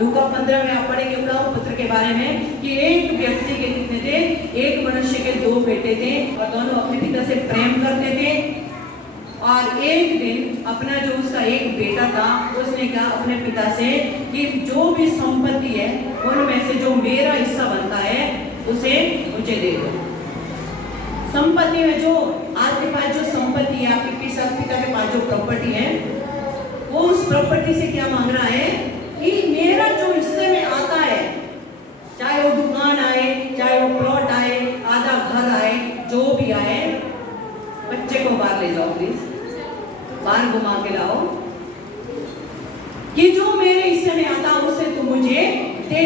लूका 15 में आप पढ़ेंगे उड़ाऊ पुत्र के बारे में कि एक व्यक्ति के कितने थे, एक मनुष्य के 2 बेटे थे और दोनों अपने पिता से प्रेम करते थे। और एक दिन अपना जो उसका एक बेटा था उसने कहा अपने पिता से कि जो भी संपत्ति है उनमें से जो मेरा हिस्सा बनता है उसे मुझे दे दो। संपत्ति में जो आपके पास जो संपत्ति है, आपके पिता के पास जो प्रॉपर्टी है, वो उस प्रॉपर्टी से क्या मांग रहा है कि मेरा जो हिस्से में आता है, चाहे वो दुकान आए, चाहे वो प्लॉट आए, आधा घर आए, जो भी आए, बच्चे को बाहर ले जाओ प्लीज, बाहर घुमा के लाओ, कि जो मेरे हिस्से में आता उसे तू मुझे दे।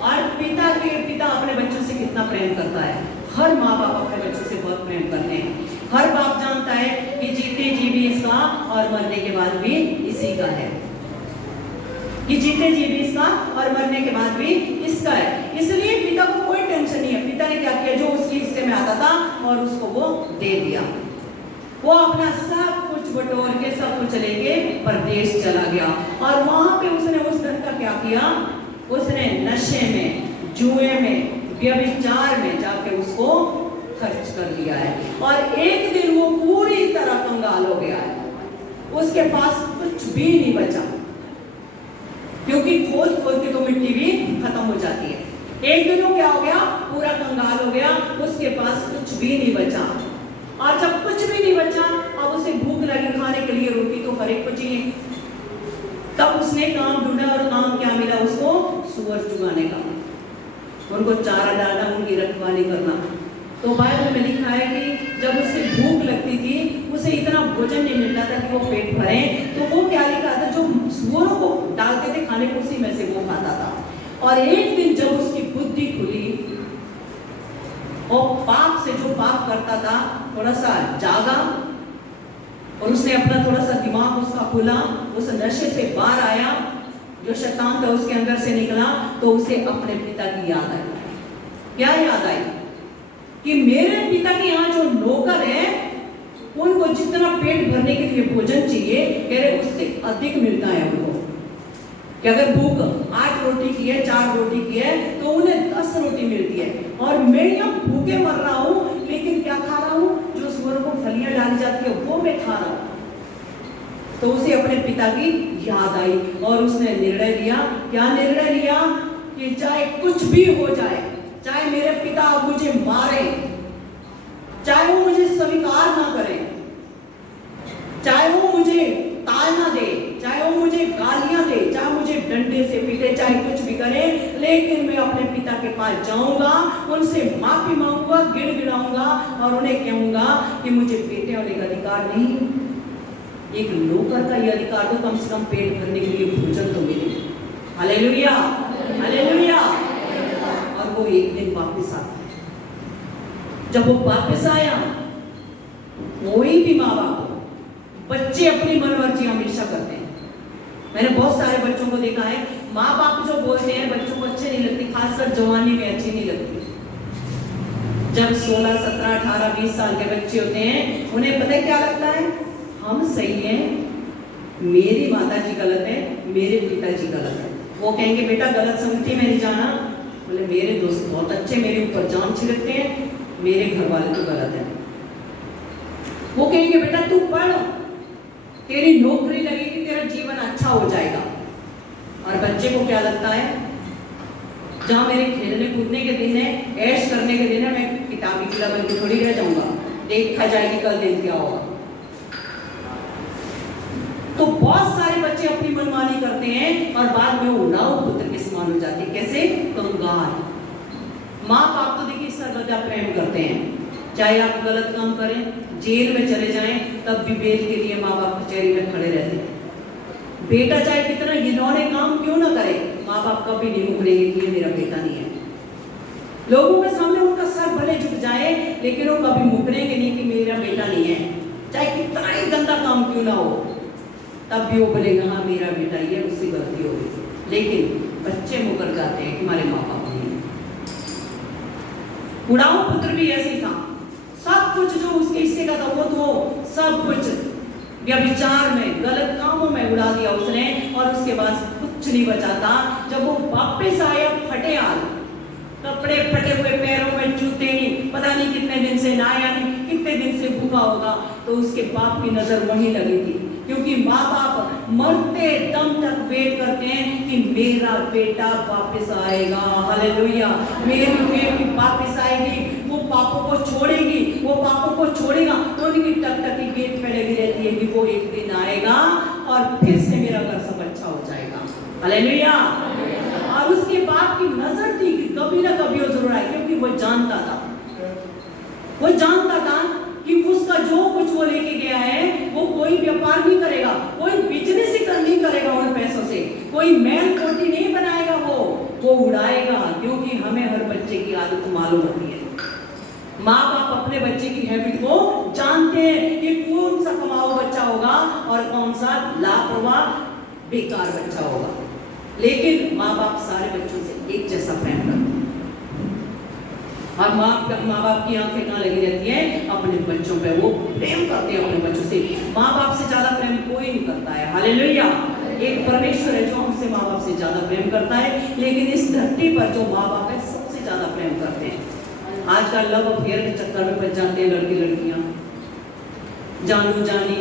और पिता अपने बच्चों से कितना प्रेम करता है। हर माँ बाप अपने बच्चों से बहुत प्रेम करते हैं। हर बाप जानता है कि जीते जी भी इसका और मरने के बाद भी इसी का है, कि जीते जी भी इसका और मरने के बाद भी इसका है। इसलिए पिता को कोई टेंशन नहीं है। पिता ने क्या किया, जो उसके हिस्से में आता था और उसको वो दे दिया। वो अपना सब कुछ बटोर के सब कुछ लेके परदेश चला गया और वहां पे उसने उस धन का क्या किया, उसने नशे में, जुए में, व्यभिचार में जाके उसको खर्च कर लिया है। और एक दिन वो पूरी तरह कंगाल हो गया है, उसके पास कुछ भी नहीं बचा, क्योंकि खोद खोद के तो मिट्टी भी खत्म हो जाती है। एक दिन वो क्या हो गया, पूरा कंगाल हो गया, उसके पास कुछ भी नहीं बचा। और जब कुछ भी नहीं बचा, अब उसे भूख लगी, खाने के लिए रोटी तो हर एक को चाहिए। तब उसने काम ढूंढा और काम क्या मिला उसको, सुअर चुगाने का, उनको चारा डालना, उनकी रखवाली करना। तो बाइबल में लिखा है कि जब उसे भूख लगती थी, उसे इतना भोजन नहीं मिलता था कि वो पेट भरे, तो वो क्या लिखा था, जो सुअरों को डालते थे खाने को, उसी में से वो खाता था। और एक दिन जब उसकी बुद्धि खुली और पाप से जो पाप करता था थोड़ा सा जागा और उसने अपना थोड़ा सा दिमाग उसका खुला, उस नशे से बाहर आया, जो शैतान था उसके अंदर से निकला, तो उसे अपने पिता की याद आई। क्या याद आई कि मेरे पिता के यहाँ जो नौकर है उनको जितना पेट भरने के लिए भोजन चाहिए, कह रहे उससे अधिक मिलता है उनको। कि अगर भूख 8 रोटी की है, 4 रोटी की है, तो उन्हें 10 रोटी मिलती है। और मैं यहाँ भूखे मर रहा हूँ, लेकिन क्या खा रहा हूँ, जो सुअरों को फलियां डाली जाती है वो मैं खा रहा हूँ। तो उसे अपने पिता की याद आई और उसने निर्णय लिया। क्या निर्णय लिया कि चाहे कुछ भी हो जाए, चाहे मेरे पिता अब मुझे मारे, चाहे वो मुझे स्वीकार ना करें, चाहे वो मुझे ताड़ना दे, चाहे वो मुझे गालियां दे, चाहे मुझे डंडे से पीटे, चाहे कुछ भी करे, लेकिन मैं अपने पिता के पास जाऊंगा, उनसे माफी मांगूंगा, गिड़गिड़ाऊंगा और उन्हें कहूंगा कि मुझे बेटे होने का अधिकार नहीं, एक नौकर का ये अधिकार तो कम से कम पेट भरने के लिए भोजन तो मिले। Hallelujah, hallelujah. और वो एक दिन वापस आता है। जब वो वापस आया, कोई भी माँ बाप, बच्चे अपनी मनमर्जी हमेशा करते हैं। मैंने बहुत सारे बच्चों को देखा है, माँ बाप जो बोलते हैं बच्चों को अच्छे नहीं लगते, खासकर जवानी में अच्छी नहीं लगती। जब 16, 17, 18, 20 साल के बच्चे होते हैं, उन्हें पता है क्या लगता है, हम सही हैं, मेरी माता जी गलत है, मेरे पिताजी गलत है। वो कहेंगे बेटा गलत संगति में नहीं जाना, बोले मेरे दोस्त बहुत अच्छे, मेरे ऊपर जान छिड़कते हैं, मेरे घर वाले तो गलत है। वो कहेंगे बेटा तू पढ़, तेरी नौकरी लगेगी, तेरा जीवन अच्छा हो जाएगा। और बच्चे को क्या लगता है, जहाँ मेरे खेलने कूदने के दिन है, ऐश करने के दिन है, मैं किताबी कीड़ा बन के थोड़ी रह जाऊंगा, देखा जाएगी कल दिन क्या होगा। तो बहुत सारे बच्चे अपनी मनमानी करते हैं और बाद में उड़ाऊ पुत्र के समान हो जाते हैं। कैसे, कंगाल। माँ बाप तो देखिए सर्वदा प्रेम करते हैं, चाहे आप गलत काम करें, जेल में चले जाएं, तब भी बेल के लिए माँ बाप कचहरी में खड़े रहते हैं। बेटा चाहे कितना घिनौने काम क्यों ना करे, माँ बाप कभी नहीं मुकरेंगे कि ये मेरा बेटा नहीं है। लोगों के सामने उनका सर भले झुक जाए, लेकिन वो कभी मुकरेंगे नहीं कि मेरा बेटा नहीं है, चाहे कितना ही गंदा काम क्यों ना हो, तब भी वो बोलेगा हाँ मेरा बेटा ही है, उससे गलती हो गई। लेकिन बच्चे मुकर जाते हैं कि हमारे माँ बाप नहीं है। उड़ाऊ पुत्र भी ऐसे ही था, सब कुछ जो उसके हिस्से का था वो तो सब कुछ व्यभिचार में, गलत कामों में उड़ा दिया उसने, और उसके बाद खुद कुछ नहीं बचा था। जब वो वापस आया फटे हाल, कपड़े फटे हुए, पैरों में जूते नहीं, पता नहीं कितने दिन से नहाया नहीं, कितने दिन से भूखा होगा, तो उसके बाप की नजर वहीं लगी थी। क्योंकि माँ बाप मरते दम तक वेट करते हैं कि मेरा बेटा वापस आएगा, हालेलुया, मेरी बेटी वापस आएगी, वो पापों को छोड़ेगी, वो पापों को छोड़ेगा। तो उनकी टकटकी वेट पे लगी रहती है कि वो एक दिन आएगा और फिर से मेरा घर सब अच्छा हो जाएगा, हालेलुया। और उसके बाप की नजर थी कि कभी ना कभी वो जरूर आए, क्योंकि वो जानता था कि उसका जो कुछ वो लेके गया है वो कोई व्यापार नहीं करेगा, कोई बिजनेस ही नहीं करेगा उन पैसों से, कोई मैल कोटी नहीं बनाएगा, वो उड़ाएगा। क्योंकि हमें हर बच्चे की आदत मालूम होती है, माँ बाप अपने बच्चे की हैबिट को जानते हैं कि कौन सा कमाऊ बच्चा होगा और कौन सा लापरवाह बेकार बच्चा होगा। लेकिन माँ बाप सारे बच्चों से एक जैसा प्रेम करते हैं। अब माँ बाप की आंखें कहाँ लगी रहती है? अपने बच्चों पे, वो प्रेम करते हैं अपने बच्चों से। माँ बाप से ज्यादा प्रेम कोई नहीं करता है, हालेलुया। एक परमेश्वर है जो हमसे माँ बाप से ज्यादा प्रेम करता है, लेकिन इस धरती पर जो माँ बाप है सबसे ज्यादा प्रेम करते हैं। आजकल लव अफेयर के चक्कर में बच जाते हैं लड़के लड़कियां, जानू जानी,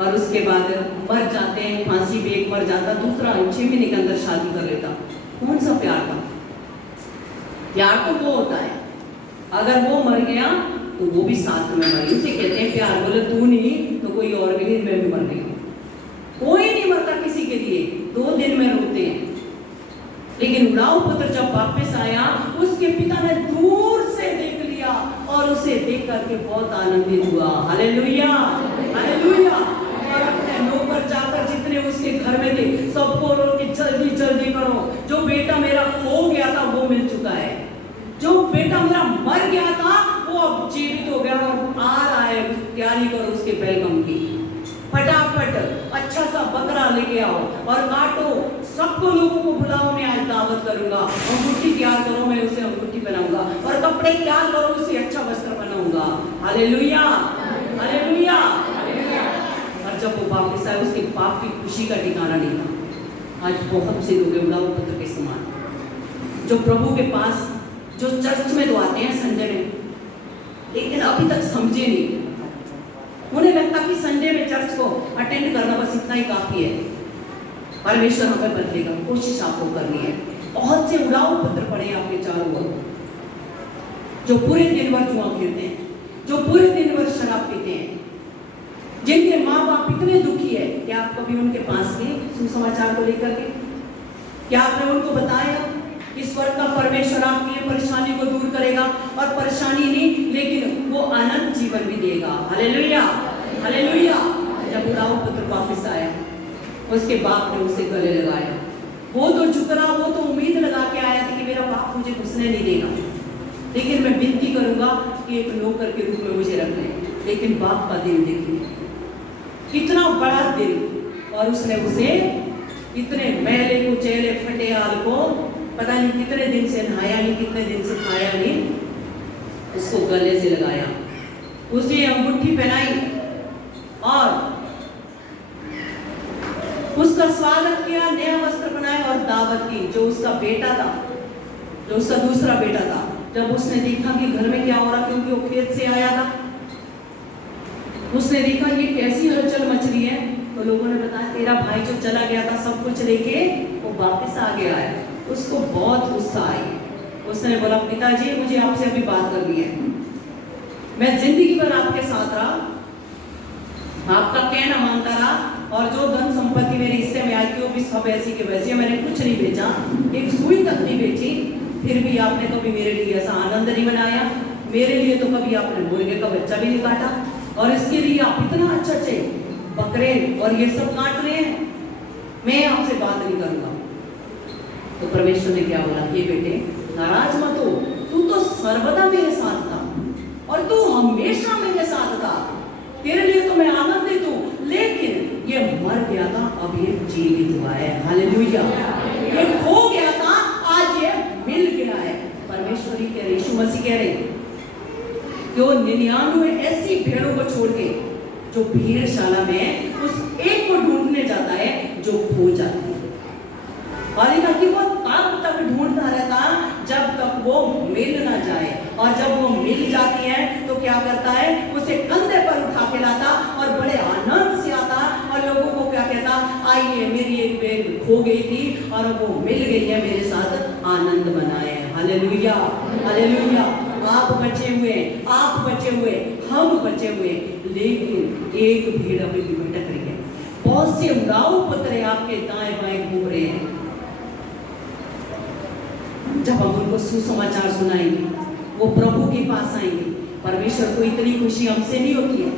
और उसके बाद मर जाते हैं, फांसी पे एक मर जाता, दूसरा 6 महीने के अंदर शादी कर लेता। कौन सा प्यार था? प्यार तो वो होता है, अगर वो मर गया तो वो भी साथ में मरी, इसे कहते हैं प्यार। बोले तू नहीं तो कोई और भी, मैं भी मर गई। कोई नहीं मरता किसी के लिए, 2 दिन में रोते हैं। लेकिन उड़ाऊ पुत्र जब वापस आया, उसके पिता ने दूर से देख लिया और उसे देख करके बहुत आनंदित हुआ, हालेलुया, हालेलुया। और अपने नौकर जाकर जितने उसके घर में थे सबको बोलो कि जल्दी जल्दी करो, जो बेटा मेरा खो गया था वो मिल चुका है, जो बेटा मेरा मर गया था वो अब जीवित हो गया और आ रहा है, तैयारी करो उसके वेलकम की। फटाफट अच्छा सा बकरा लेके आओ और काटो, सबको लोगों को बुलाओ, मैं आज दावत करूंगा। अंगूठी तैयार करो, मैं उसे अंगूठी पहनाऊंगा, और कपड़े तैयार करो, उसे अच्छा वस्त्र बनाऊंगा, हालेलुया, हालेलुया। और जब वो वापस आए, उसके बाप की खुशी का ठिकाना नहीं था। आज बहुत से लोग उड़ाऊ पुत्र के समान जो प्रभु के पास, जो चर्च में तो आते हैं संडे में, लेकिन अभी तक समझे नहीं। उन्हें लगता कि संडे में चर्च को अटेंड करना बस इतना ही काफी है। परमेश्वर हमें बदलेगा, कोशिश आपको करनी है। बहुत से उड़ाऊ पुत्र पड़े हैं आपके चारों ओर, जो पूरे दिन भर जुआ खेलते हैं, जो पूरे दिन भर शराब पीते हैं, जिनके माँ बाप इतने दुखी है। क्या आप कभी उनके पास गए सुसमाचार को लेकर के? क्या आपने उनको बताया कि स्वर्ग का परमेश्वर आपकी ये परेशानी को दूर करेगा, और परेशानी नहीं लेकिन वो अनंत जीवन भी देगा, हालेलुया, हालेलुया। जब उड़ाऊ पुत्र वापस आया, उसके बाप ने उसे गले लगाया। वो तो चुकरा, वो तो उम्मीद लगा के आया था कि मेरा बाप मुझे घुसने नहीं देगा, लेकिन मैं विनती करूंगा कि एक नौकर के रूप में मुझे रख ले। लेकिन बाप का दिल देखिए, कितना बड़ा दिल। और उसने उसे इतने मैले कुचेले फटे हाल को पता नहीं कितने दिन से नहाया नहीं, कितने दिन से खाया नहीं, उसको गले से लगाया, उसे अंगूठी पहनाई और उसका स्वागत किया, नया वस्त्र बनाया और दावत की। जो उसका बेटा था, जो उसका दूसरा बेटा था, जब उसने देखा कि घर में क्या हो रहा, क्योंकि वो खेत से आया था, उसने देखा ये कैसी हलचल मच रही है, तो लोगों ने बताया तेरा भाई जो चला गया था सब कुछ लेके वो वापस आ गया है। उसको बहुत गुस्सा आई। उसने बोला पिताजी मुझे आपसे अभी बात करनी है, मैं जिंदगी भर आपके साथ रहा, आपका कहना मानता रहा, और जो धन संपत्ति मेरे हिस्से में आई थी वो भी सब ऐसी के वैसी, मैंने कुछ नहीं बेचा, एक सुई तक नहीं बेची, फिर भी आपने कभी मेरे लिए ऐसा आनंद नहीं बनाया, मेरे लिए तो कभी आपने मुर्गे का बच्चा भी नहीं काटा, और इसके लिए आप इतना अच्छे अच्छे बकरे और ये सब काट रहे हैं, मैं आपसे बात नहीं करूंगा। तो परमेश्वर ने क्या बोला, ये बेटे नाराज मत हो, तू तो सर्वदा मेरे साथ था और तू हमेशा मेरे साथ था, तेरे लिए तो मैं आनंदित हूँ, लेकिन ये मर गया था अब ये जीवित हुआ है, हालेलुया। ये खो गया था आज ये मिल गया है। परमेश्वर ही कह रहे, यीशु मसीह कह रहे कि वो 99 ऐसी भेड़ों को छोड़ के जो भेड़शाला में उस एक को ढूंढने जाता है जो खो जाती है। क्या करता है, उसे कंधे पर उठा के लाता और बड़े आनंद से आता और लोगों को क्या कहता, आइए मेरी एक बैग खो गई थी और वो मिल गई है, मेरे साथ आनंद मनाए। Hallelujah, hallelujah. आप बचे हुए, आप बचे हुए, हम बचे हुए, लेकिन एक भीड़ अभी भी भटक रही है। बहुत से उड़ाऊ पुत्र आपके दाएं बाएं घूम रहे हैं। जब हम उनको सुसमाचार सुनाएंगे, वो प्रभु के पास आएंगे। परमेश्वर को इतनी खुशी हमसे नहीं होती है।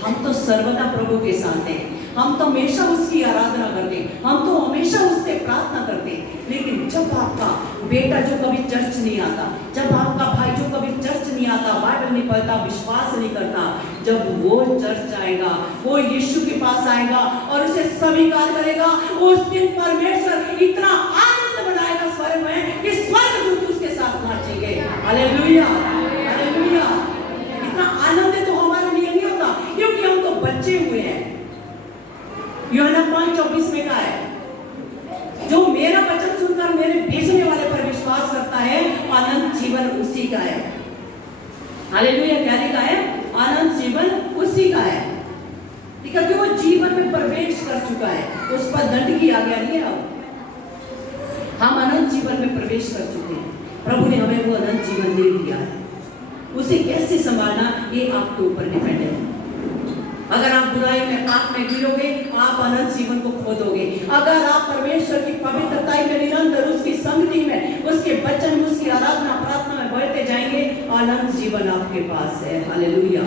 हम तो सर्वदा प्रभु के साथ हैं, हम तो हमेशा उसकी आराधना करते, हम तो हमेशा उससे प्रार्थना करते। लेकिन जब आपका बेटा जो कभी चर्च नहीं आता, जब आपका भाई जो कभी चर्च नहीं आता, बाइबल नहीं पढ़ता, विश्वास नहीं करता, जब वो चर्च आएगा, वो यीशु के पास आएगा और उसे स्वीकार करेगा, उस दिन परमेश्वर इतना आनंद बनाएगा स्वर्ग में कि स्वर्गदूत उसके साथ नाचेंगे। Hallelujah, hallelujah. इतना आनंद तो हमारे लिए नहीं होता, क्योंकि हम तो बच्चे हुए हैं। यूहन्ना 5:24 में कहा है, जो मेरा वचन सुनकर मेरे भेजने वाले पर विश्वास करता है, अनंत जीवन उसी का है। हालेलुया। क्या लिखा है? अनंत जीवन उसी का है, क्योंकि वो जीवन में प्रवेश कर चुका है, उस पर दंड की आज्ञा नहीं है। अब हम अनंत जीवन में प्रवेश कर चुके हैं। प्रभु ने हमें वो अनंत जीवन दे दिया है। उसे कैसे संभालना, ये आपके ऊपर डिपेंड है। अगर आप बुराई में, पाप में गिरोगे, आप अनंत जीवन को खो दोगे। अगर आप परमेश्वर की पवित्रता में निरंतर उसकी संगति में, उसके वचन, उसकी आराधना प्रार्थना में बढ़ते जाएंगे, अनंत जीवन आपके पास है। हालेलुया।